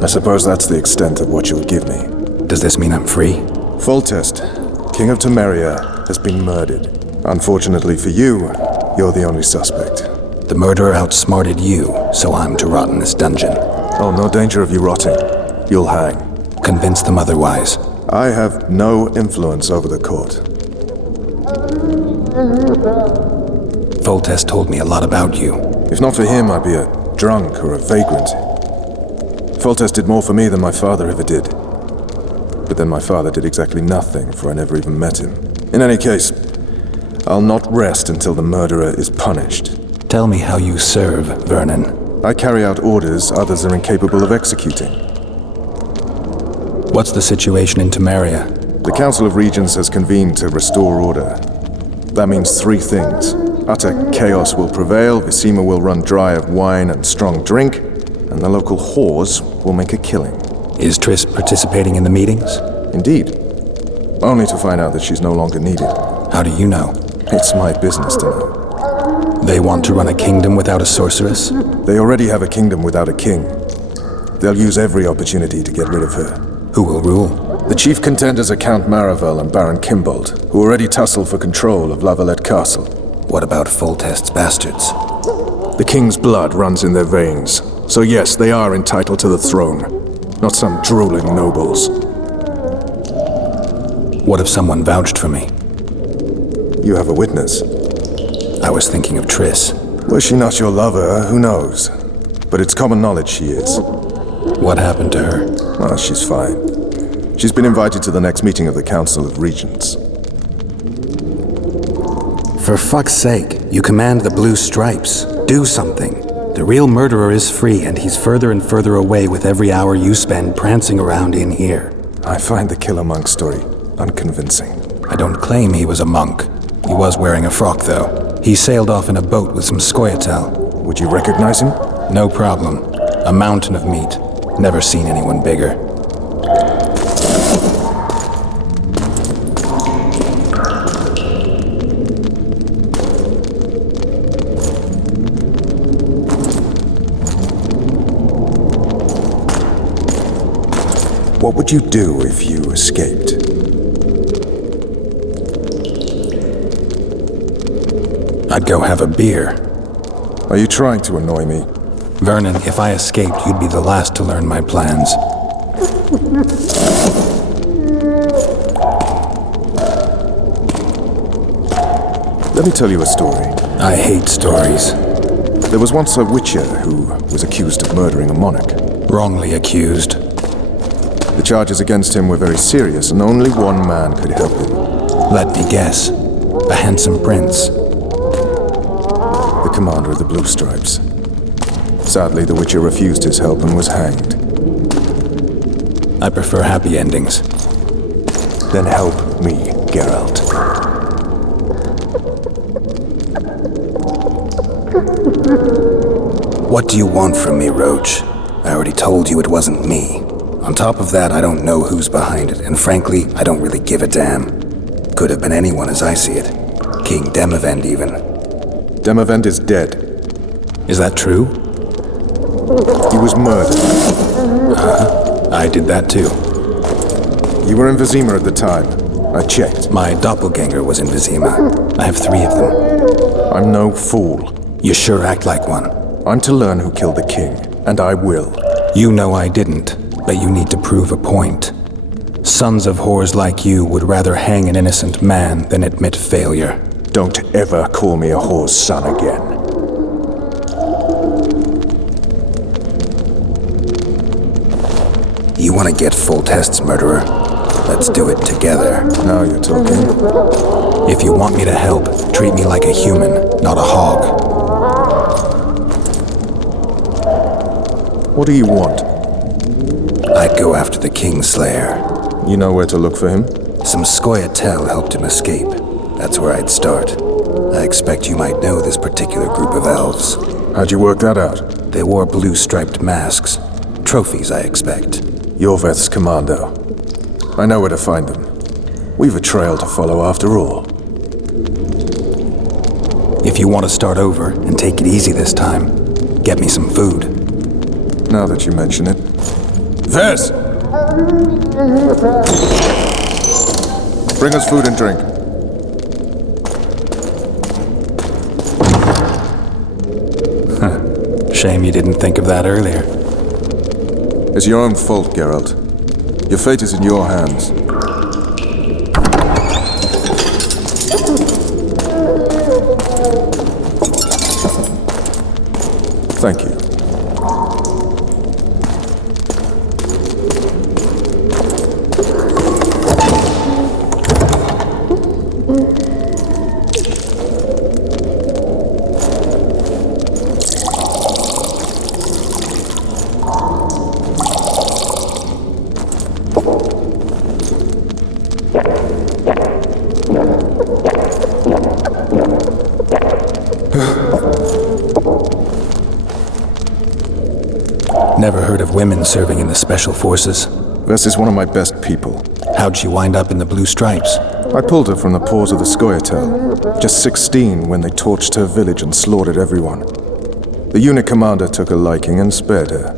I suppose that's the extent of what you'll give me. Does this mean I'm free? Foltest, King of Temeria, has been murdered. Unfortunately for you, you're the only suspect. The murderer outsmarted you, so I'm to rot in this dungeon. Oh, no danger of you rotting. You'll hang. Convince them otherwise. I have no influence over the court. Foltest told me a lot about you. If not for him, I'd be a drunk or a vagrant. Foltest did more for me than my father ever did. But then my father did exactly nothing, for I never even met him. In any case, I'll not rest until the murderer is punished. Tell me how you serve, Vernon. I carry out orders others are incapable of executing. What's the situation in Temeria? The Council of Regents has convened to restore order. That means three things. Utter chaos will prevail, Vizima will run dry of wine and strong drink, and the local whores will make a killing. Is Triss participating in the meetings? Indeed. Only to find out that she's no longer needed. How do you know? It's my business to know. They want to run a kingdom without a sorceress? They already have a kingdom without a king. They'll use every opportunity to get rid of her. Who will rule? The chief contenders are Count Maravel and Baron Kimbold, who already tussle for control of La Vallette Castle. What about Foltest's bastards? The king's blood runs in their veins, so yes, they are entitled to the throne, not some drooling nobles. What if someone vouched for me? You have a witness. I was thinking of Triss. Was she not your lover? Who knows? But it's common knowledge she is. What happened to her? Oh, she's fine. She's been invited to the next meeting of the Council of Regents. For fuck's sake, you command the blue stripes. Do something. The real murderer is free, and he's further and further away with every hour you spend prancing around in here. I find the killer monk story unconvincing. I don't claim he was a monk. He was wearing a frock, though. He sailed off in a boat with some scoia'tael. Would you recognize him? No problem. A mountain of meat. Never seen anyone bigger. What would you do if you escaped? I'd go have a beer. Are you trying to annoy me? Vernon, if I escaped, you'd be the last to learn my plans. Let me tell you a story. I hate stories. There was once a witcher who was accused of murdering a monarch. Wrongly accused. The charges against him were very serious, and only one man could help him. Let me guess. A handsome prince. The commander of the Blue Stripes. Sadly, the witcher refused his help and was hanged. I prefer happy endings. Then help me, Geralt. What do you want from me, Roche? I already told you it wasn't me. On top of that, I don't know who's behind it, and frankly, I don't really give a damn. Could have been anyone as I see it. King Demavend, even. Demavend is dead. Is that true? He was murdered. I did that too. You were in Vizima at the time. I checked. My doppelganger was in Vizima. I have 3 of them. I'm no fool. You sure act like one. I'm to learn who killed the king, and I will. You know I didn't, but you need to prove a point. Sons of whores like you would rather hang an innocent man than admit failure. Don't ever call me a whore's son again. You want to get Foltest's murderer? Let's do it together. Now you're talking. If you want me to help, treat me like a human, not a hog. What do you want? I'd go after the Kingslayer. You know where to look for him? Some scoia'tael helped him escape. That's where I'd start. I expect you might know this particular group of elves. How'd you work that out? They wore blue-striped masks. Trophies, I expect. Yorveth's commando. I know where to find them. We've a trail to follow after all. If you want to start over and take it easy this time, get me some food. Now that you mention it. Vez! Bring us food and drink. Shame you didn't think of that earlier. It's your own fault, Geralt. Your fate is in your hands. Thank you. Never heard of women serving in the Special Forces. Vess is one of my best people. How'd she wind up in the Blue Stripes? I pulled her from the paws of the Scoia'tael. Just 16 when they torched her village and slaughtered everyone. The unit commander took a liking and spared her.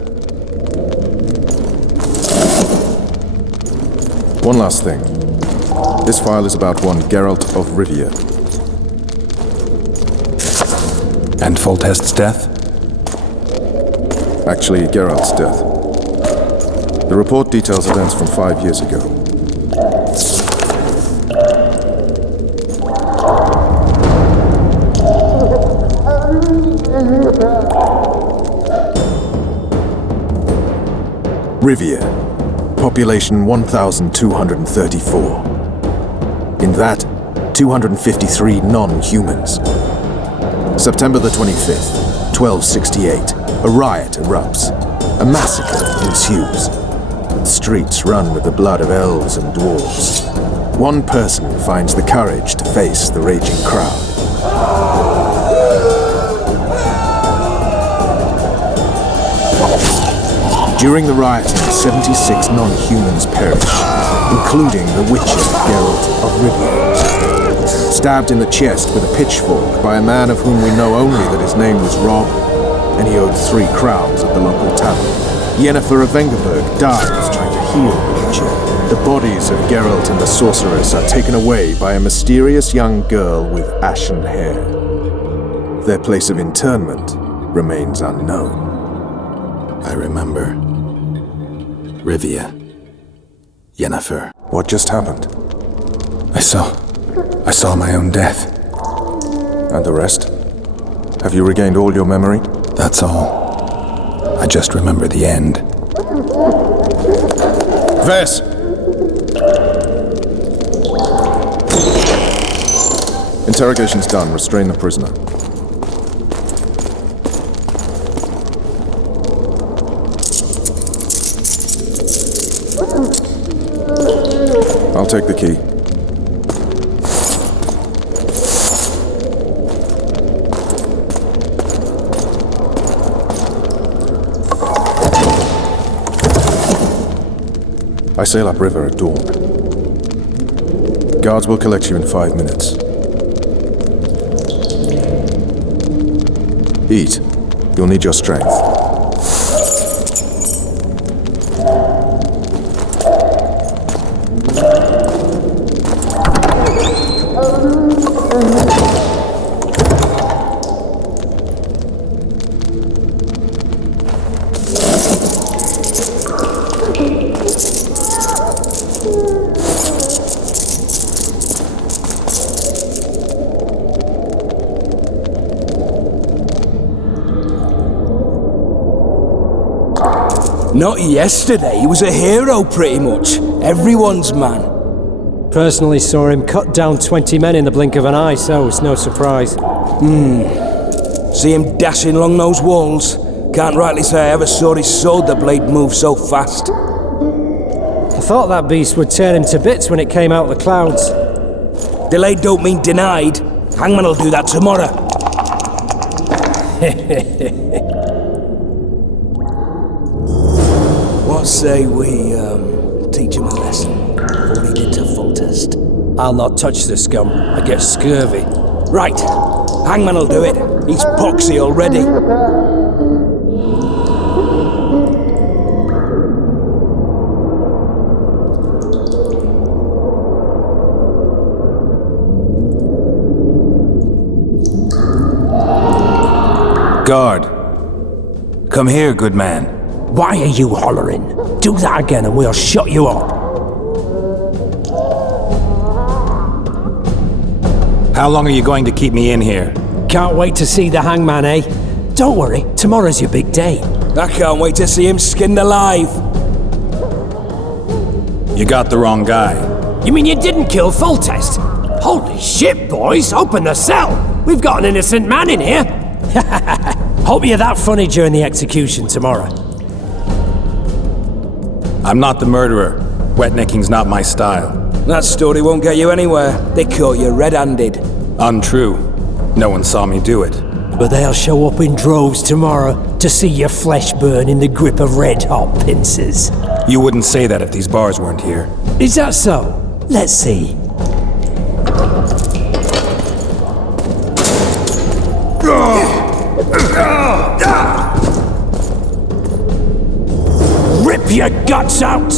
One last thing. This file is about one Geralt of Rivia. And Foltest's death? Actually, Geralt's death. The report details events from 5 years ago. Rivia. Population 1,234. In that, 253 non-humans. September the 25th, 1268. A riot erupts. A massacre ensues. The streets run with the blood of elves and dwarves. One person finds the courage to face the raging crowd. During the rioting, 76 non-humans perish, including the Witcher Geralt of Rivia. Stabbed in the chest with a pitchfork by a man of whom we know only that his name was Rob, and he owed 3 crowns at the local tavern. Yennefer of Vengerberg dies trying to heal the Witcher. The bodies of Geralt and the sorceress are taken away by a mysterious young girl with ashen hair. Their place of internment remains unknown. I remember. Rivia. Yennefer. What just happened? I saw my own death. And the rest? Have you regained all your memory? That's all. I just remember the end. Vess! Interrogation's done. Restrain the prisoner. I'll take the key. I sail upriver at dawn. Guards will collect you in 5 minutes. Eat. You'll need your strength. Not yesterday, he was a hero pretty much. Everyone's man. Personally saw him cut down 20 men in the blink of an eye, so it's no surprise. See him dashing along those walls? Can't rightly say I ever saw his shoulder blade move so fast. I thought that beast would tear him to bits when it came out of the clouds. Delayed don't mean denied. Hangman will do that tomorrow. What say we, teach him a lesson, for what he did to Foltest? I'll not touch the scum. I get scurvy. Right. Hangman will do it. He's poxy already. Guard. Come here, good man. Why are you hollering? Do that again and we'll shut you up. How long are you going to keep me in here? Can't wait to see the hangman, eh? Don't worry, tomorrow's your big day. I can't wait to see him skinned alive. You got the wrong guy. You mean you didn't kill Foltest? Holy shit, boys! Open the cell! We've got an innocent man in here! Hope you're that funny during the execution tomorrow. I'm not the murderer. Wetnecking's not my style. That story won't get you anywhere. They caught you red-handed. Untrue. No one saw me do it. But they'll show up in droves tomorrow to see your flesh burn in the grip of red-hot pincers. You wouldn't say that if these bars weren't here. Is that so? Let's see. Rip your guts out!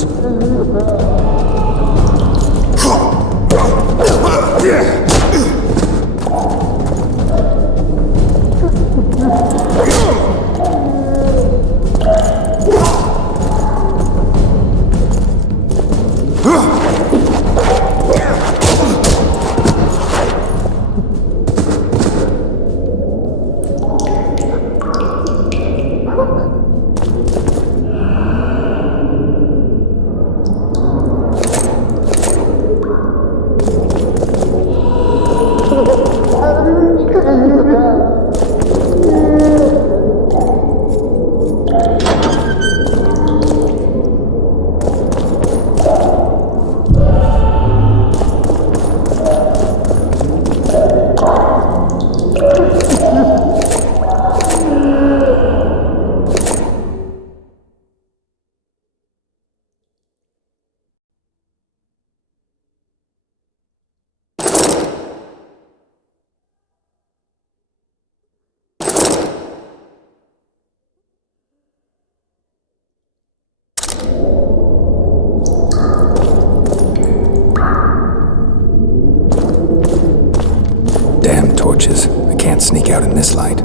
Damn torches. I can't sneak out in this light.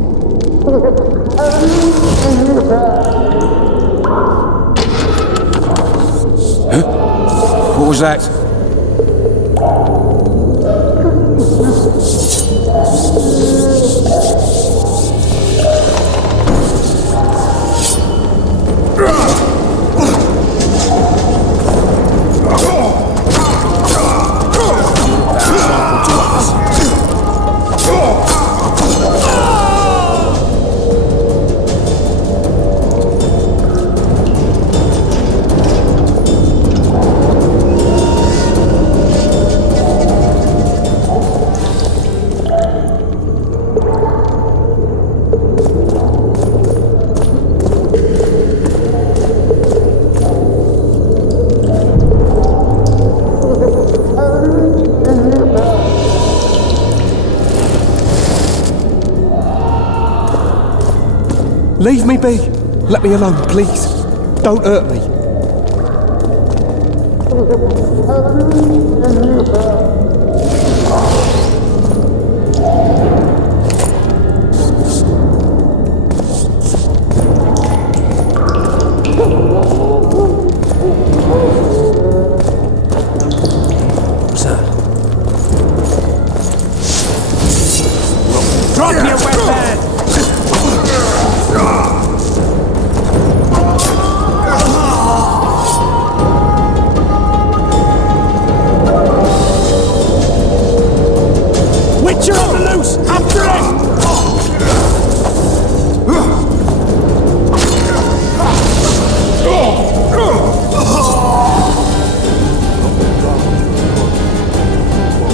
Huh? What was that? Leave me be. Let me alone, please. Don't hurt me. What's that? Drop your weapon! Witcher on the loose! After him!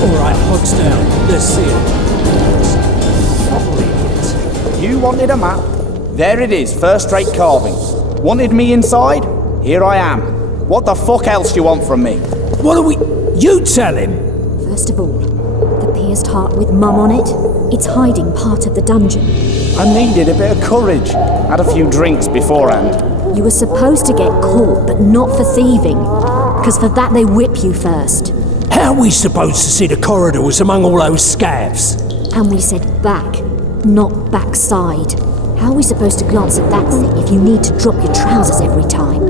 Alright, hugs down. Let's see it. You wanted a map? There it is, first-rate carvings. Wanted me inside? Here I am. What the fuck else do you want from me? What are we... You tell him! First of all, the pierced heart with Mum on it. It's hiding part of the dungeon. I needed a bit of courage. Had a few drinks beforehand. You were supposed to get caught, but not for thieving. Because for that they whip you first. How are we supposed to see the corridors among all those scabs? And we said back, not backside. How are we supposed to glance at that thing if you need to drop your trousers every time?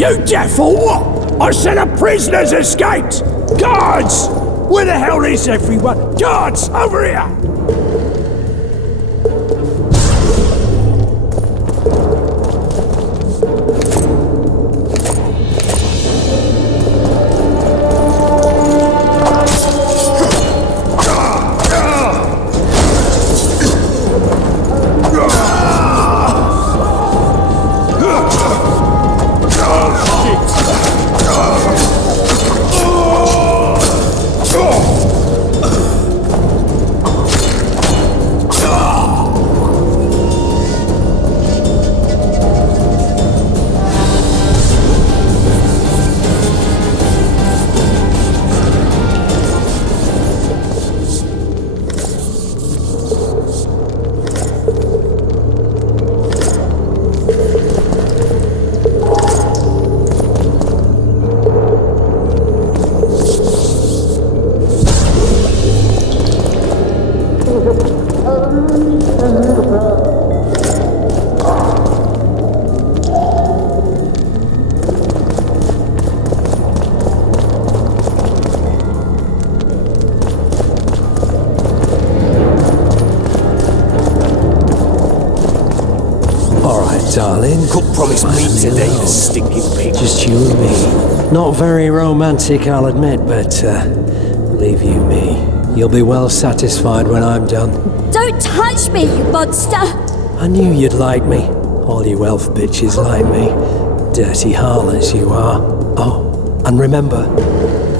You deaf or what? I said a prisoner's escaped! Guards! Where the hell is everyone? Guards, over here! Darling, Cook promised me today, the stinking pig. just you and me. Not very romantic, I'll admit, but believe you me, you'll be well satisfied when I'm done. Don't touch me, you monster! I knew you'd like me. All you elf bitches like me. Dirty harlots you are. Oh, and remember,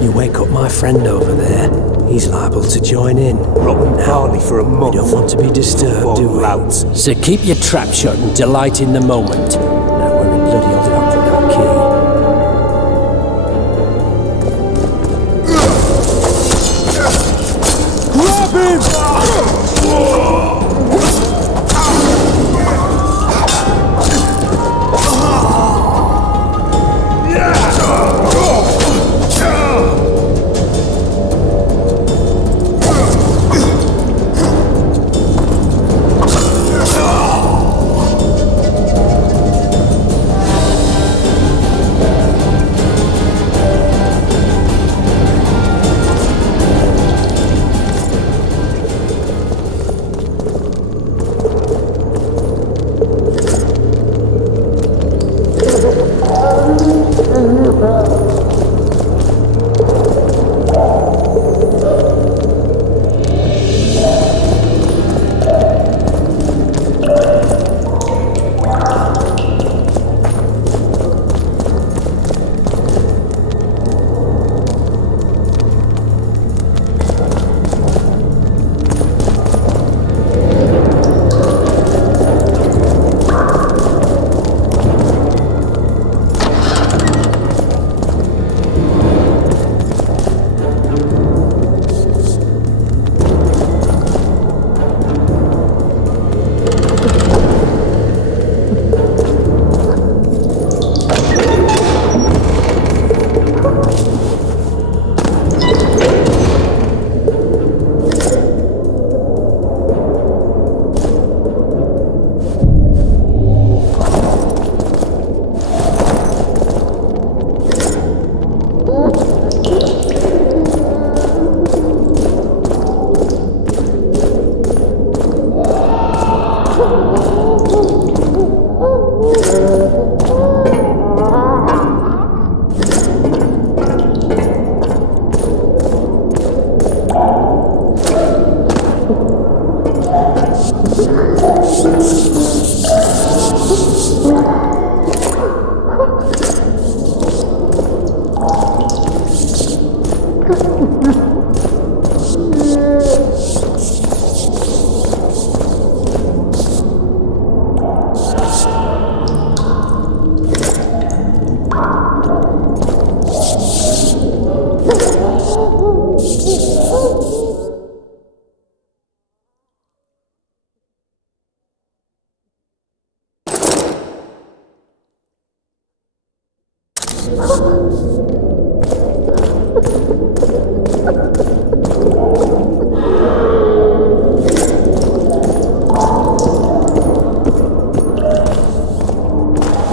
you wake up my friend over there, he's liable to join in. Rotten barley for a month. We don't want to be disturbed, do we? Louts. So keep your trap shut and delight in the moment. Now where in bloody hell did I put that key?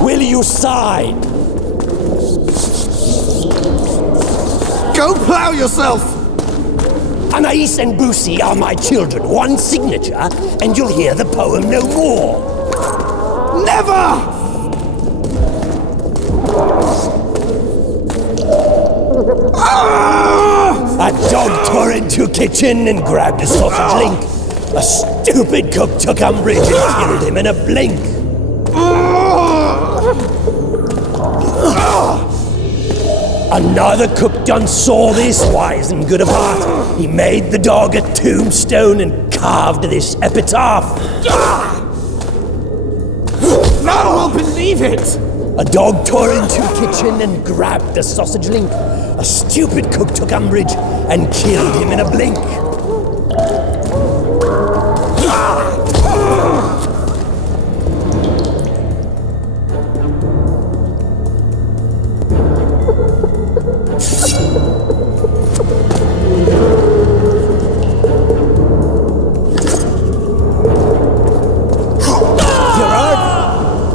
Will you sign? Go plow yourself! Anais and Boosie are my children. One signature, and you'll hear the poem no more. Never! A dog tore into a kitchen and grabbed a sausage link. A stupid cook took umbrage and killed him in a blink. Another cook done saw this, wise and good of heart. He made the dog a tombstone and carved this epitaph. No one will believe it! A dog tore into a kitchen and grabbed a sausage link. A stupid cook took umbrage and killed him in a blink.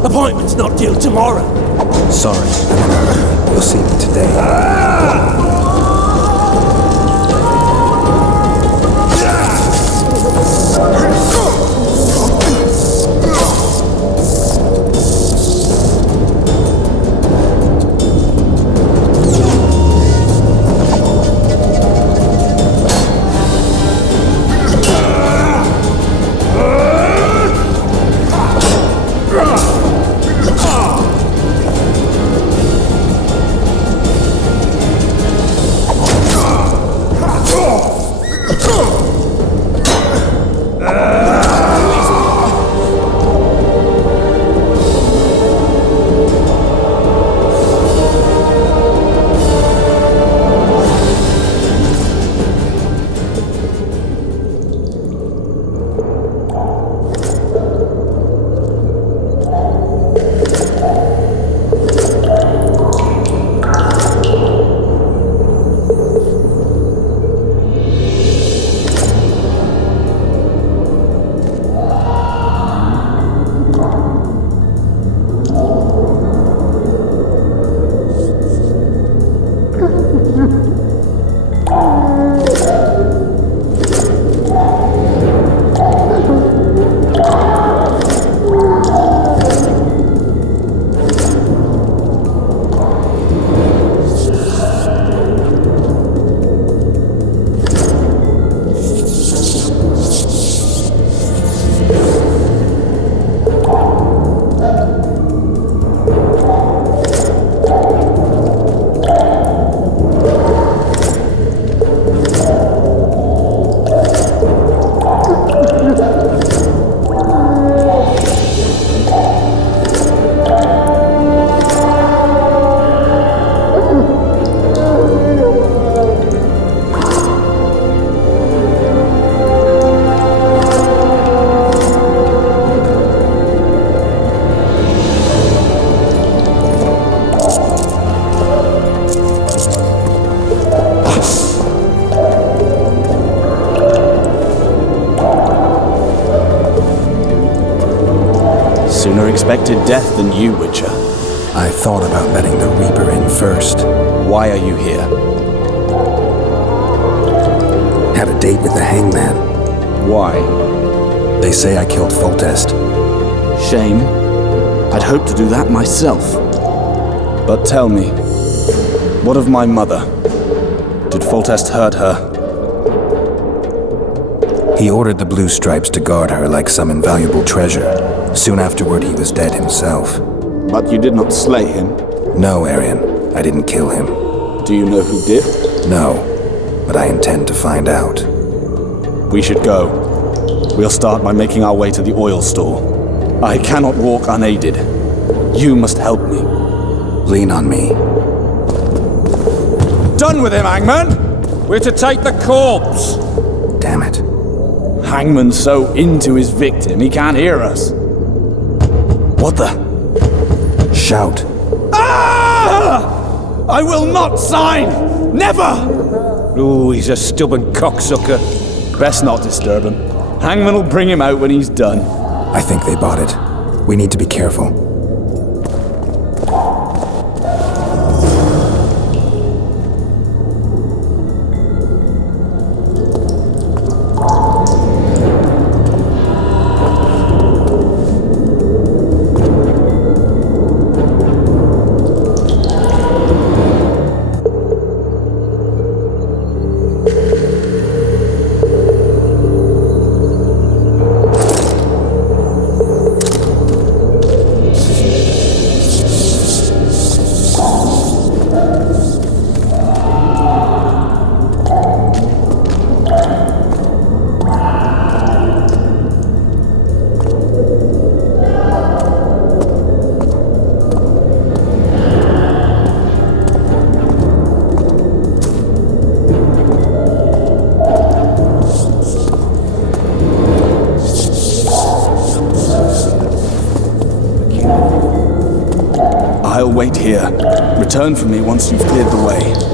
Appointment's not due tomorrow. Sorry, I'm in a hurry. You'll see me today. Sooner expected death than you, Witcher. I thought about letting the Reaper in first. Why are you here? Had a date with the hangman. Why? They say I killed Foltest. Shame. I'd hoped to do that myself. But tell me, what of my mother? Did Foltest hurt her? He ordered the Blue Stripes to guard her like some invaluable treasure. Soon afterward, he was dead himself. But you did not slay him? No, Aryan. I didn't kill him. Do you know who did? No, but I intend to find out. We should go. We'll start by making our way to the oil store. I cannot walk unaided. You must help me. Lean on me. Done with him, hangman! We're to take the corpse! Damn it. Hangman's so into his victim, he can't hear us. What the? Shout. Ah! I will not sign! Never! Ooh, he's a stubborn cocksucker. Best not disturb him. Hangman will bring him out when he's done. I think they bought it. We need to be careful. I'll wait here. Return for me once you've cleared the way.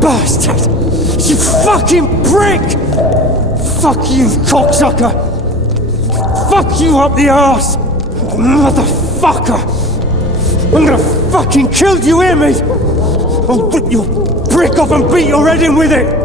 Bastard! You fucking prick! Fuck you, cocksucker! Fuck you up the arse! Motherfucker! I'm gonna fucking kill you, hear me? I'll whip your brick off and beat your head in with it!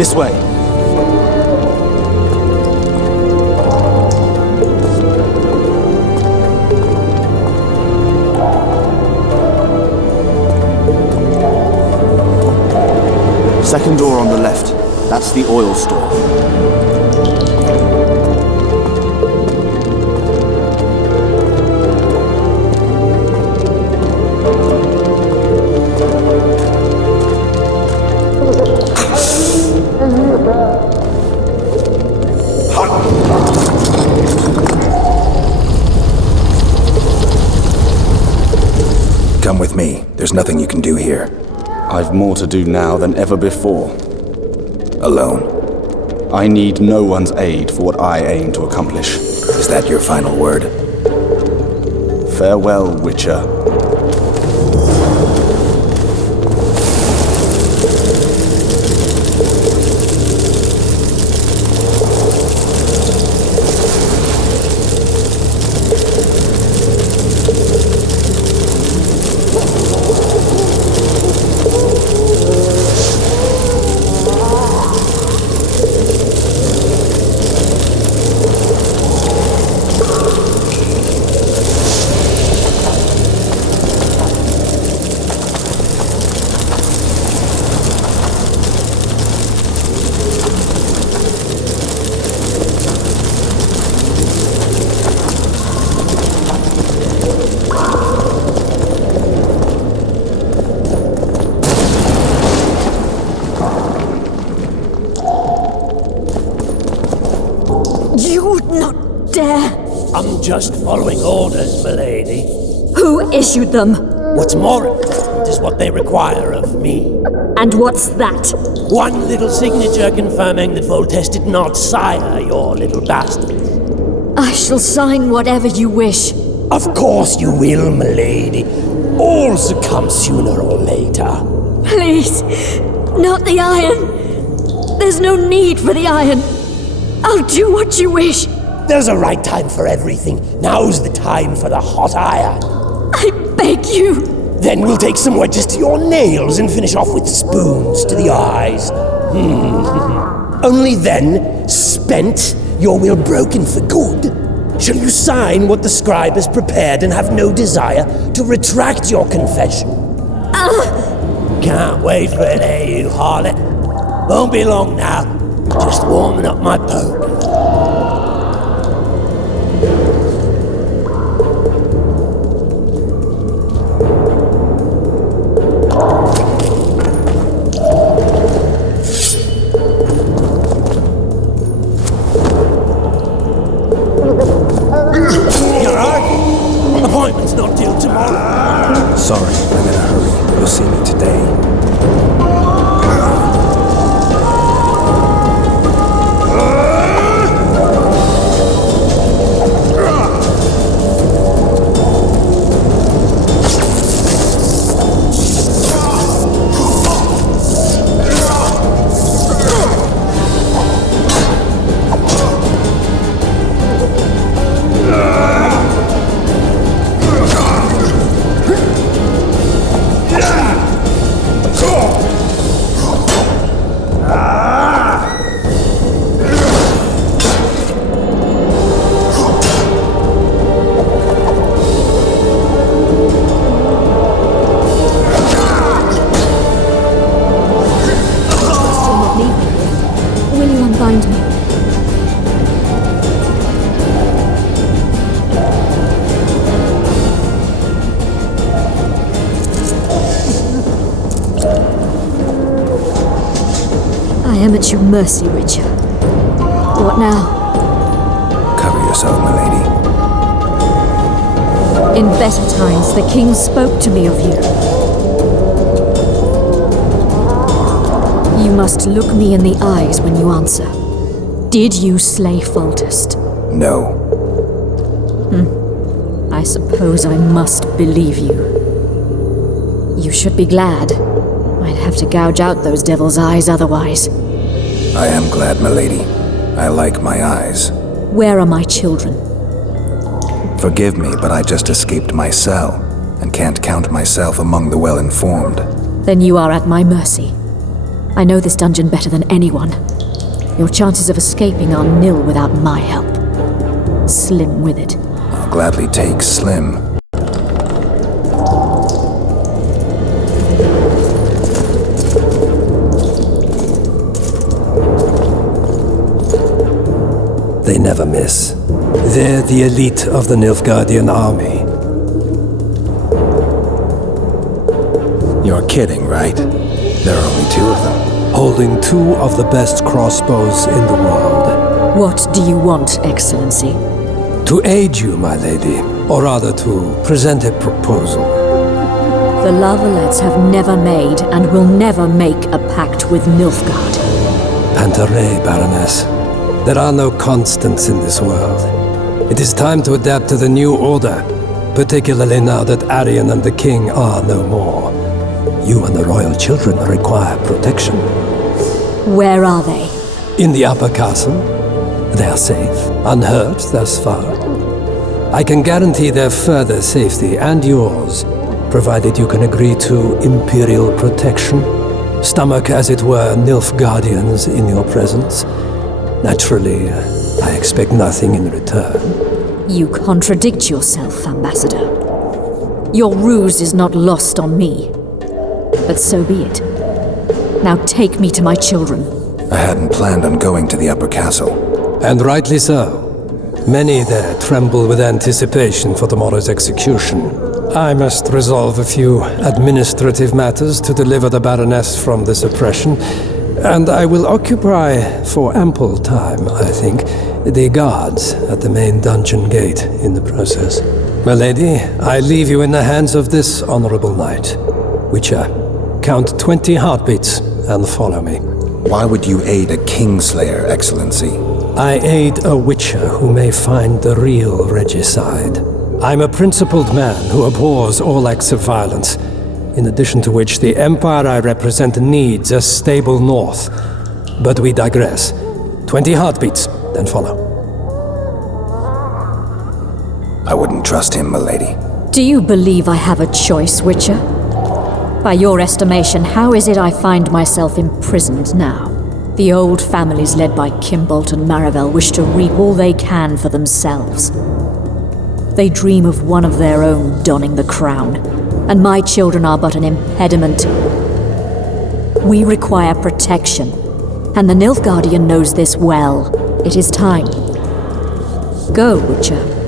This way. Second door on the left. That's the oil store. Come with me. There's nothing you can do here. I've more to do now than ever before. Alone. I need no one's aid for what I aim to accomplish. Is that your final word? Farewell, Witcher. I'm just following orders, milady. Who issued them? What's more important is what they require of me. And what's that? One little signature confirming that Foltest did not sire your little bastard. I shall sign whatever you wish. Of course you will, milady. All succumb sooner or later. Please, not the iron. There's no need for the iron. I'll do what you wish. There's a right time for everything. Now's the time for the hot iron. I beg you. Then we'll take some wedges to your nails and finish off with spoons to the eyes. Only then, spent, your will broken for good, shall you sign what the scribe has prepared and have no desire to retract your confession. Can't wait for it, eh, you harlot? Won't be long now. Just warming up my poker. Appointment's not due tomorrow. Sorry, I'm in a hurry. You'll see me today. I am at your mercy, Witcher. What now? Cover yourself, my lady. In better times, the king spoke to me of you. You must look me in the eyes when you answer. Did you slay Foltest? No. I suppose I must believe you. You should be glad. I'd have to gouge out those devil's eyes otherwise. I am glad, my lady. I like my eyes. Where are my children? Forgive me, but I just escaped my cell, and can't count myself among the well-informed. Then you are at my mercy. I know this dungeon better than anyone. Your chances of escaping are nil without my help. Slim with it. I'll gladly take Slim. They never miss. They're the elite of the Nilfgaardian army. You're kidding, right? There are only 2 of them. Holding 2 of the best crossbows in the world. What do you want, Excellency? To aid you, my lady, or rather to present a proposal. The La Valettes have never made and will never make a pact with Nilfgaard. Pantaray, Baroness. There are no constants in this world. It is time to adapt to the new order, particularly now that Aryan and the King are no more. You and the royal children require protection. Where are they? In the upper castle. They are safe, unhurt thus far. I can guarantee their further safety and yours, provided you can agree to imperial protection. Stomach, as it were, Nilfgaardians in your presence. Naturally, I expect nothing in return. You contradict yourself, Ambassador. Your ruse is not lost on me. But so be it. Now take me to my children. I hadn't planned on going to the upper castle. And rightly so. Many there tremble with anticipation for tomorrow's execution. I must resolve a few administrative matters to deliver the Baroness from this oppression, and I will occupy, for ample time, I think, the guards at the main dungeon gate in the process. My lady, I leave you in the hands of this honorable knight. Witcher, count 20 heartbeats and follow me. Why would you aid a Kingslayer, Excellency? I aid a Witcher who may find the real regicide. I'm a principled man who abhors all acts of violence, in addition to which the Empire I represent needs a stable north. But we digress. 20 heartbeats, then follow. I wouldn't trust him, milady. Do you believe I have a choice, Witcher? By your estimation, how is it I find myself imprisoned now? The old families led by Kimbolt and Marivel wish to reap all they can for themselves. They dream of one of their own donning the crown, and my children are but an impediment. We require protection, and the Nilfgaardian knows this well. It is time. Go, Witcher.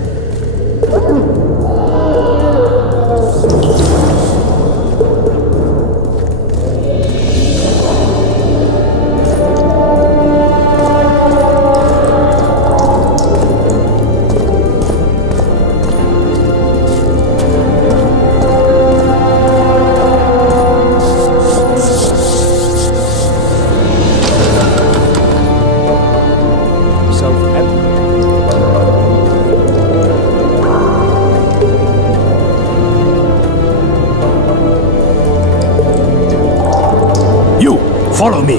Follow me.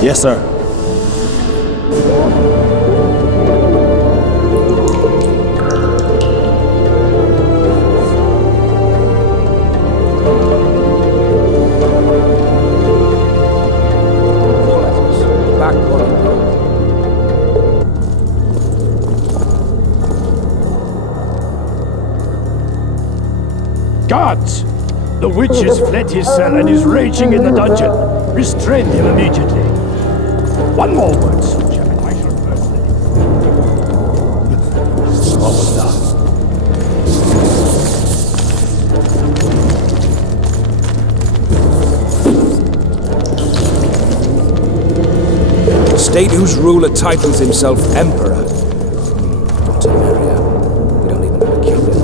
Yes, sir. Guards! The witch has fled his cell and is raging in the dungeon. Restrain him immediately. One more word, soldier, and I shall personally. Almost done. A state whose ruler titles himself Emperor. Not an area. We don't even have a Cupid.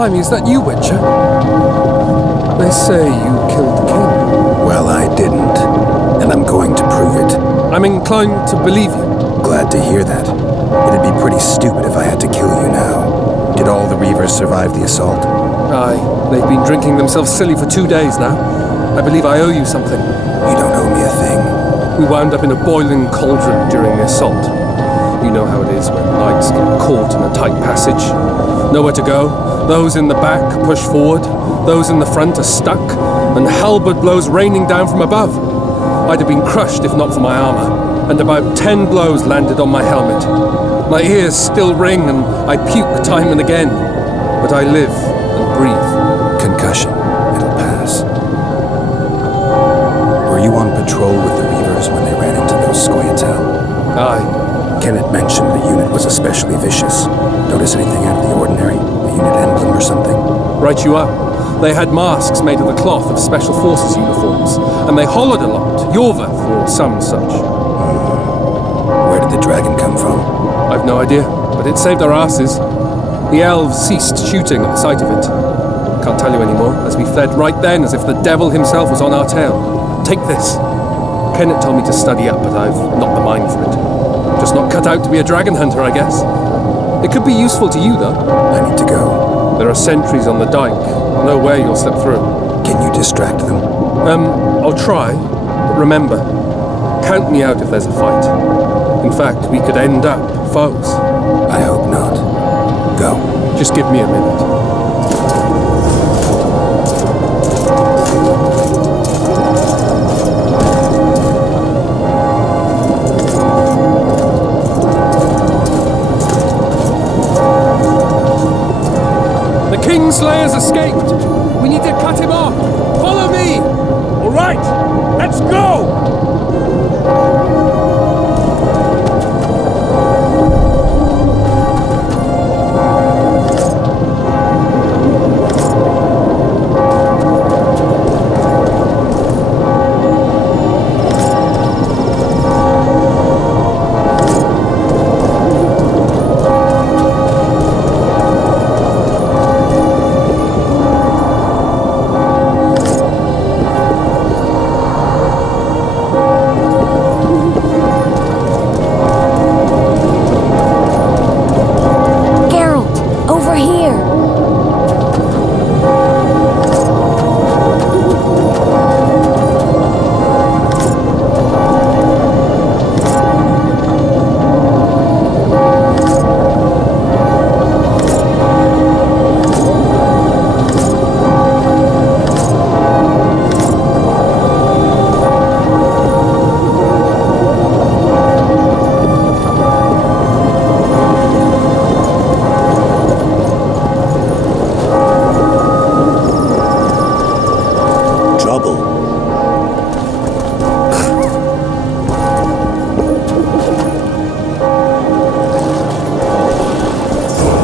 Blimey, is that you, Witcher? They say you killed the king. Well, I didn't. And I'm going to prove it. I'm inclined to believe you. Glad to hear that. It'd be pretty stupid if I had to kill you now. Did all the Reavers survive the assault? Aye, they've been drinking themselves silly for 2 days now. I believe I owe you something. You don't owe me a thing. We wound up in a boiling cauldron during the assault. You know how it is when knights get caught in a tight passage. Nowhere to go. Those in the back push forward. Those in the front are stuck. And halberd blows raining down from above. I'd have been crushed if not for my armor. And about 10 blows landed on my helmet. My ears still ring and I puke time and again. But I live and breathe. Concussion. It'll pass. Were you on patrol with the Reavers when they ran into those Scoia'tael? Aye. Kenneth mentioned the unit was especially vicious. Notice anything out of the ordinary? A unit emblem or something? Right you are. They had masks made of the cloth of Special Forces uniforms, and they hollered a lot, Yorveth or some such. Where did the dragon come from? I've no idea, but it saved our asses. The elves ceased shooting at the sight of it. Can't tell you anymore, as we fled right then as if the devil himself was on our tail. Take this. Kenneth told me to study up, but I've not the mind for it. Just not cut out to be a dragon hunter, I guess. It could be useful to you, though. I need to go. There are sentries on the dike. No way you'll slip through. Can you distract them? I'll try. But remember, count me out if there's a fight. In fact, we could end up foes. I hope not. Go. Just give me a minute. Kingslayer's escaped! We need to cut him off! Follow me! All right, let's go!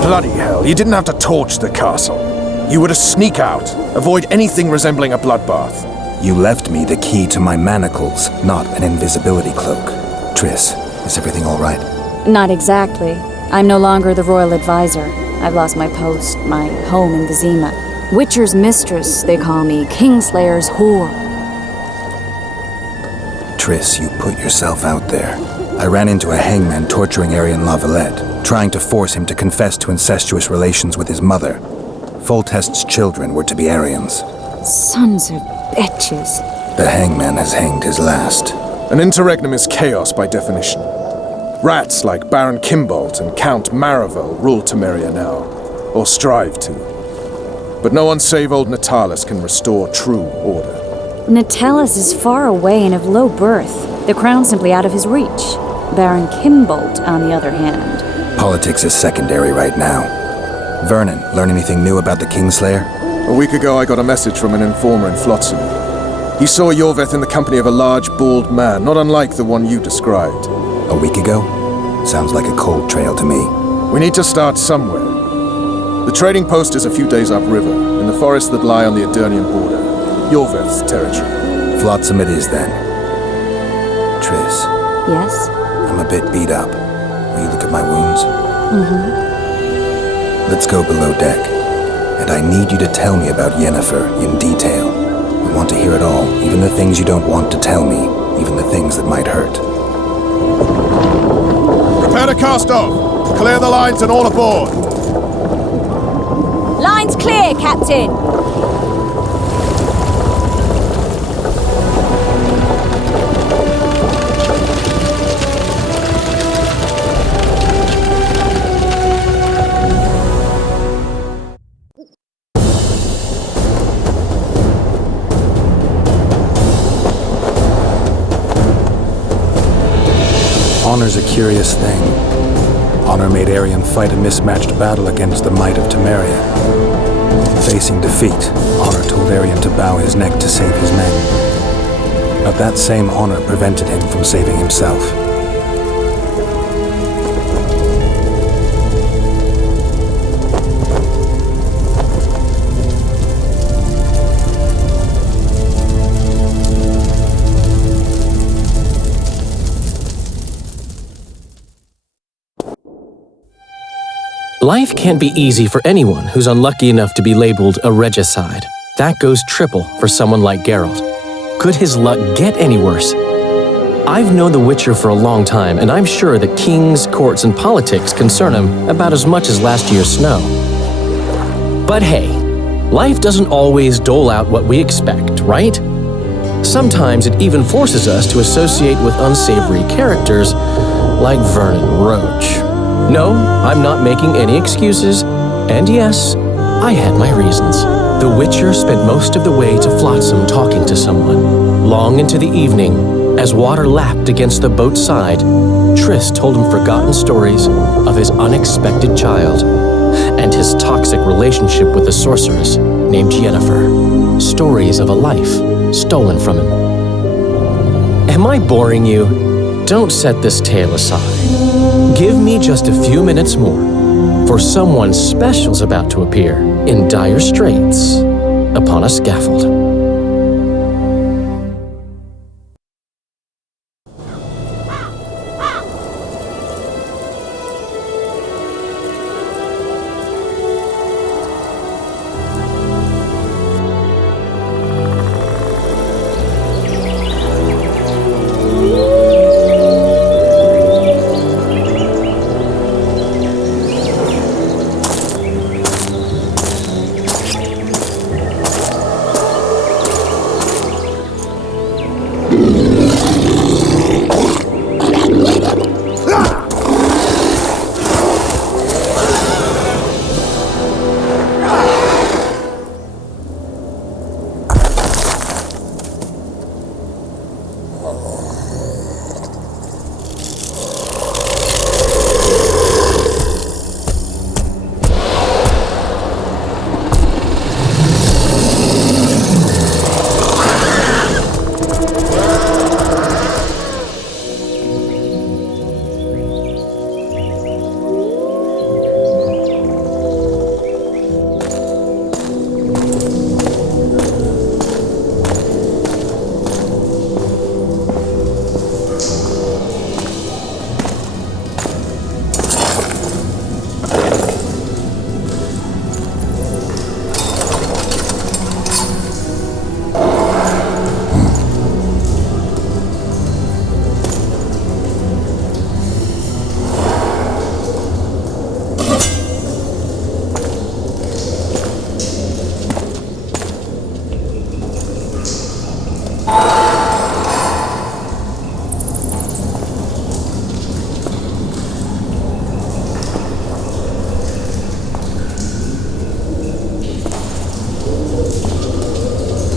Bloody hell, you didn't have to torch the castle. You were to sneak out, avoid anything resembling a bloodbath. You left me the key to my manacles, not an invisibility cloak. Triss, is everything all right? Not exactly. I'm no longer the royal advisor. I've lost my post, my home in Vizima. Witcher's mistress, they call me. Kingslayer's whore. Triss, you put yourself out there. I ran into a hangman torturing Aryan La Valette, trying to force him to confess to incestuous relations with his mother. Foltest's children were to be Aryans. Sons of bitches. The hangman has hanged his last. An interregnum is chaos by definition. Rats like Baron Kimbolt and Count Maravel rule Temeria now, or strive to. But no one save old Natalis can restore true order. Natalis is far away and of low birth, the crown simply out of his reach. Baron Kimbolt, on the other hand. Politics is secondary right now. Vernon, learn anything new about the Kingslayer? A week ago I got a message from an informer in Flotsam. He saw Yorveth in the company of a large, bald man, not unlike the one you described. A week ago? Sounds like a cold trail to me. We need to start somewhere. The trading post is a few days upriver, in the forests that lie on the Adernian border. Yorveth's territory. Flotsam it is, then. Triss. Yes? I'm a bit beat up. Will you look at my wounds? Mm-hmm. Let's go below deck. and I need you to tell me about Yennefer in detail. I want to hear it all, even the things you don't want to tell me, even the things that might hurt. Prepare to cast off! Clear the lines and all aboard! Line's clear, Captain! Honor's a curious thing. Honor made Aryan fight a mismatched battle against the might of Temeria. Facing defeat, Honor told Aryan to bow his neck to save his men. But that same honor prevented him from saving himself. Life can't be easy for anyone who's unlucky enough to be labeled a regicide. That goes triple for someone like Geralt. Could his luck get any worse? I've known the Witcher for a long time, and I'm sure that kings, courts, and politics concern him about as much as last year's snow. But hey, life doesn't always dole out what we expect, right? Sometimes it even forces us to associate with unsavory characters like Vernon Roche. No, I'm not making any excuses, and yes, I had my reasons. The Witcher spent most of the way to Flotsam talking to someone. Long into the evening, as water lapped against the boat's side, Triss told him forgotten stories of his unexpected child and his toxic relationship with a sorceress named Yennefer. Stories of a life stolen from him. Am I boring you? Don't set this tale aside. Give me just a few minutes more, for someone special's about to appear in dire straits upon a scaffold.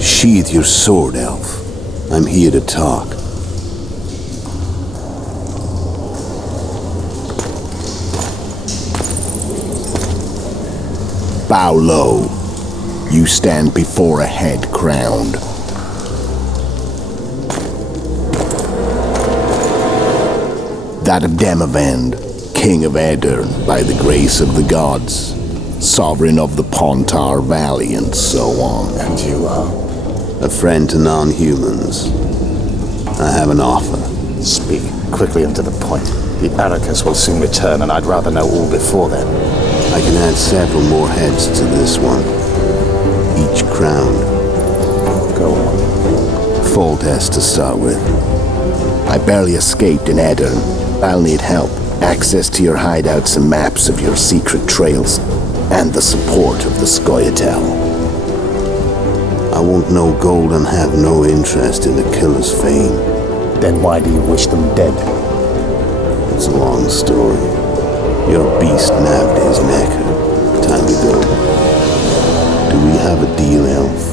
Sheathe your sword, elf. I'm here to talk. Bow low. You stand before a head crowned. That of Demavend, king of Aedirn, by the grace of the gods, sovereign of the Pontar Valley, and so on. And you are? A friend to non-humans. I have an offer. Speak quickly and to the point. The Arrakis will soon return, and I'd rather know all before then. I can add several more heads to this one, each crowned. Go on. Foltest to start with. I barely escaped in Aedirn. I'll need help. Access to your hideouts and maps of your secret trails, and the support of the Scoia'tael. I won't know gold and have no interest in the killer's fame. Then why do you wish them dead? It's a long story. Your beast nabbed his neck. Time to go. Do we have a deal, Elf?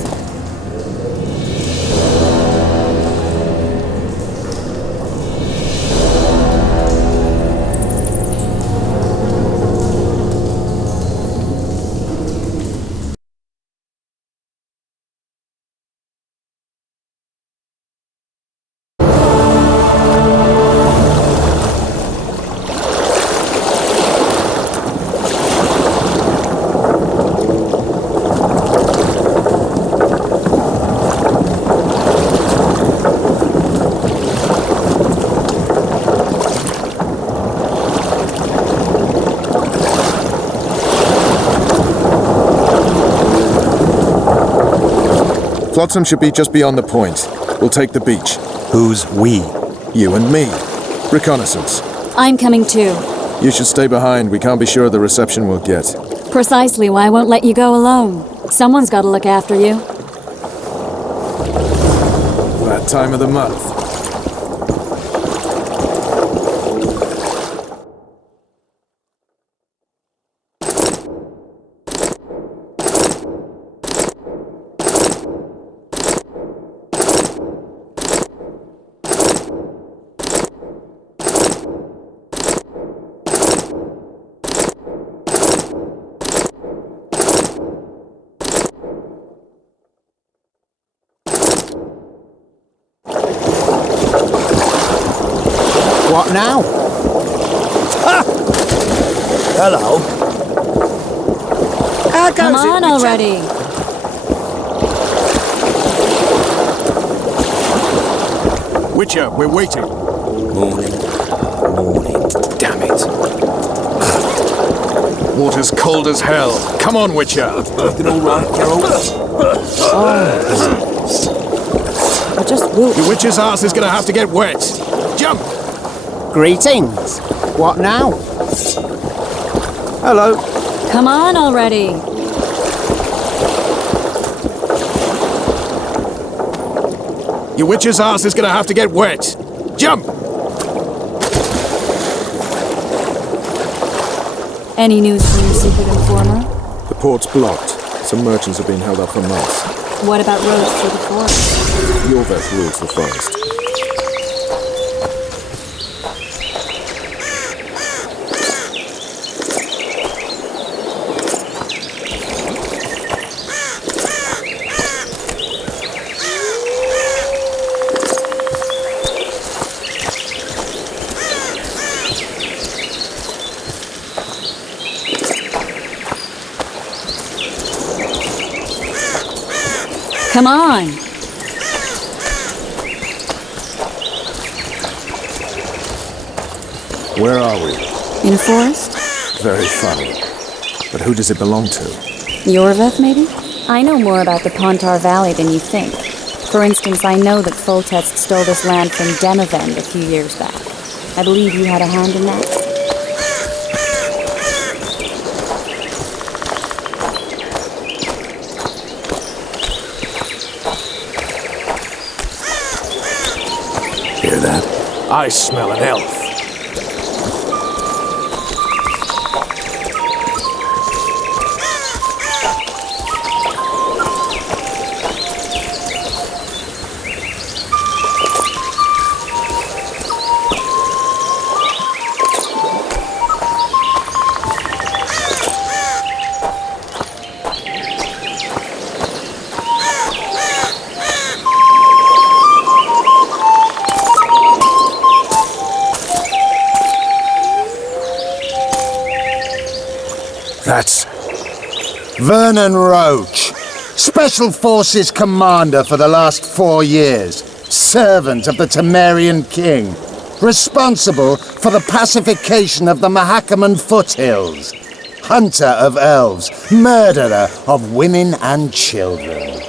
Flotsam should be just beyond the point. We'll take the beach. Who's we? You and me. Reconnaissance. I'm coming too. You should stay behind. We can't be sure of the reception we'll get. Precisely why I won't let you go alone. Someone's got to look after you. That time of the month. What now? Ah! Hello. How goes Come on it, already. Witcher, we're waiting. Morning. Damn it. Water's cold as hell. Come on, Witcher. Everything all right, Geralt? I just will. The Witcher's ass is gonna have to get wet. Jump! Greetings. What now? Hello. Come on already. Your Witcher's ass is gonna have to get wet. Jump! Any news from your secret informer? The port's blocked. Some merchants have been held up for months. What about roads through the forest? Yorveth rules the forest. Come on! Where are we? In a forest? Very funny. But who does it belong to? Yorveth, maybe? I know more about the Pontar Valley than you think. For instance, I know that Foltest stole this land from Demavend a few years back. I believe you had a hand in that. Hear that? I smell an elf. That's Vernon Roche, Special Forces Commander for the last 4 years, servant of the Temerian King, responsible for the pacification of the Mahakaman foothills. hunter of elves, murderer of women and children.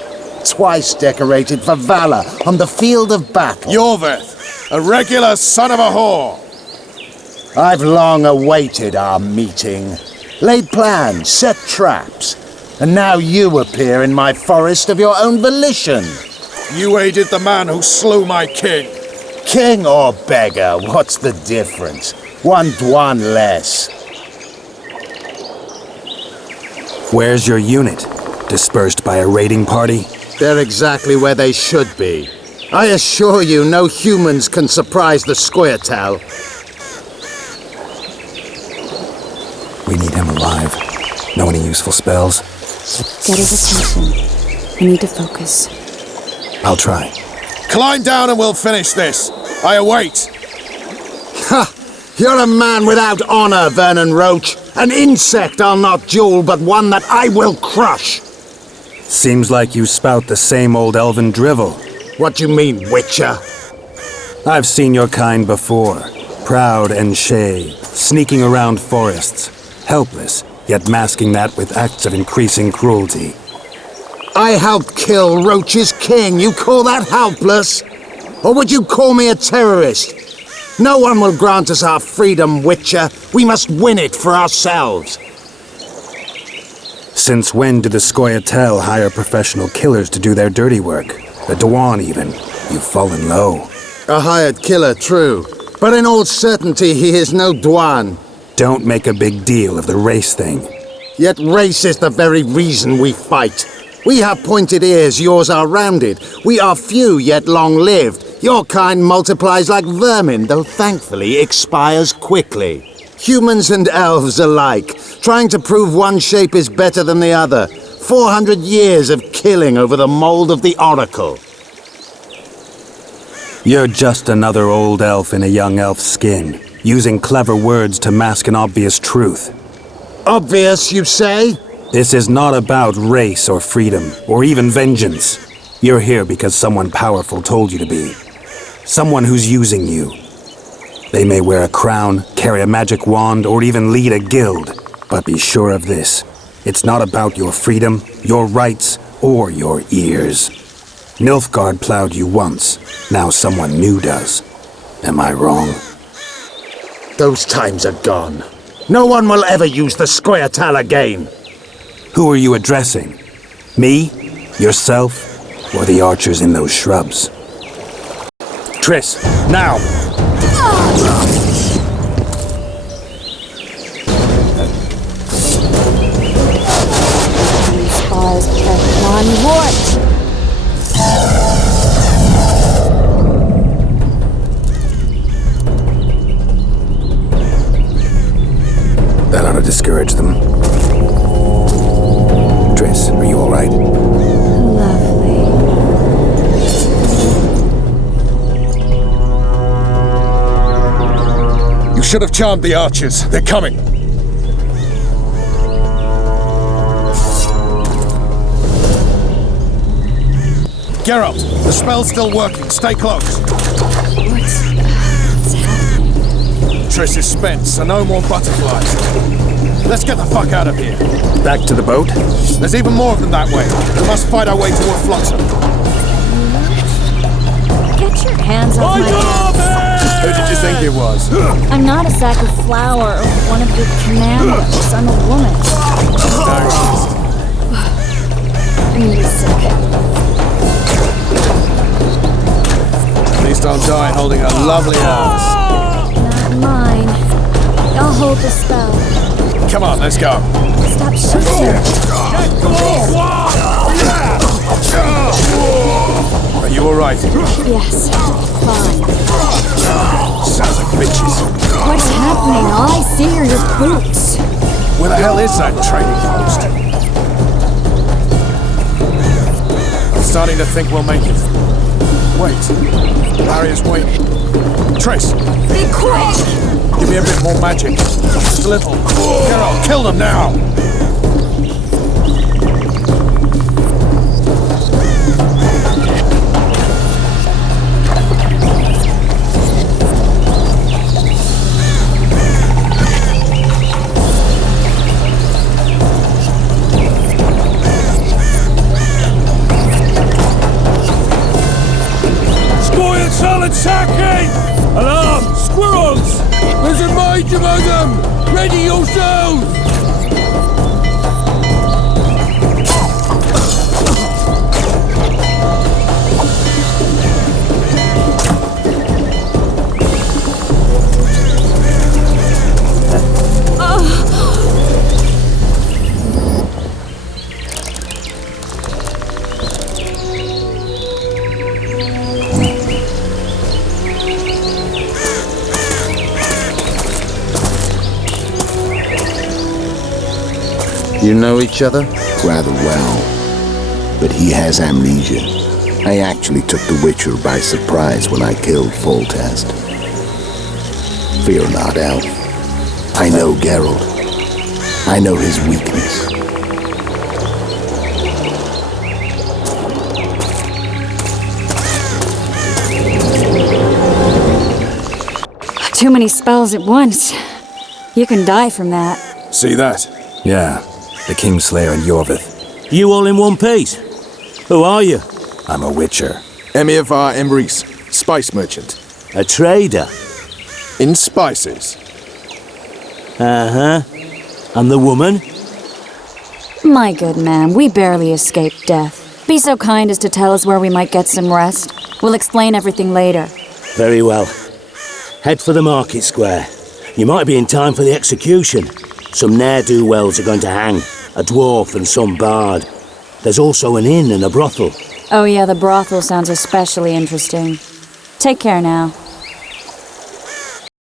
Twice decorated for valor on the field of battle. Yorveth, a regular son of a whore. I've long awaited our meeting. Laid plans, set traps. And now you appear in my forest of your own volition. You aided the man who slew my king. King or beggar, what's the difference? One Dwan less. Where's your unit? Dispersed by a raiding party? They're exactly where they should be. I assure you, no humans can surprise the Scoia'tael. We need him alive. Know any useful spells? Get his attention. I need to focus. I'll try. Climb down and we'll finish this. I await. Ha! You're a man without honor, Vernon Roche. An insect I'll not duel, but one that I will crush. Seems like you spout the same old elven drivel. What do you mean, Witcher? I've seen your kind before. Proud and shay, sneaking around forests. Helpless, yet masking that with acts of increasing cruelty. I helped kill Roche's king. You call that helpless? Or would you call me a terrorist? No one will grant us our freedom, Witcher. We must win it for ourselves. Since when did the Scoia'tael hire professional killers to do their dirty work? A Dwan, even. You've fallen low. A hired killer, true. But in all certainty, he is no Dwan. Don't make a big deal of the race thing. Yet race is the very reason we fight. We have pointed ears, yours are rounded. We are few, yet long-lived. Your kind multiplies like vermin, though thankfully expires quickly. Humans and elves alike, trying to prove one shape is better than the other. 400 years of killing over the mold of the Oracle. You're just another old elf in a young elf's skin, using clever words to mask an obvious truth. Obvious, you say? This is not about race or freedom, or even vengeance. You're here because someone powerful told you to be. Someone who's using you. They may wear a crown, carry a magic wand, or even lead a guild. But be sure of this. It's not about your freedom, your rights, or your ears. Nilfgaard plowed you once. Now someone new does. Am I wrong? Those times are gone. No one will ever use the Scoia'tael again. Who are you addressing? Me? Yourself? Or the archers in those shrubs? Triss, now! These spars press on what? That ought to discourage them. Triss, are you all right? Lovely. You should have charmed the archers. They're coming. Geralt, the spell's still working. Stay close. What's happening? Triss is spent, so no more butterflies. Let's get the fuck out of here. Back to the boat? There's even more of them that way. We must fight our way toward Flotsam. Get your hands off my ass. Who did you think it was? I'm not a sack of flour or one of your commanders. I'm a woman. I'm really sick. Please don't die holding a lovely ass. Not mine. I'll hold the spell. Come on, let's go. Stop shooting. Are you alright? Yes, fine. Sounds like bitches. What's happening? All I see are your boots. Where the hell is that trading post? I'm starting to think we'll make it. Wait. Barrier's waiting. Triss! Be quick! Give me a bit more magic. Just a little. Geralt, kill them now! Attacking! Alarm! Squirrels! There's a mage among them! Ready yourselves! You know each other? Rather well. But he has amnesia. I actually took the Witcher by surprise when I killed Foltest. Fear not, Elf. I know Geralt. I know his weakness. Too many spells at once. You can die from that. See that? Yeah, the Kingslayer and Yorvith. You all in one piece? Who are you? I'm a Witcher. Emir var Emrys, spice merchant. A trader? In spices. Uh-huh. And the woman? My good man, we barely escaped death. Be so kind as to tell us where we might get some rest. We'll explain everything later. Very well. Head for the market square. You might be in time for the execution. Some ne'er-do-wells are going to hang. A dwarf and some bard. There's also an inn and a brothel. Oh yeah, the brothel sounds especially interesting. Take care now.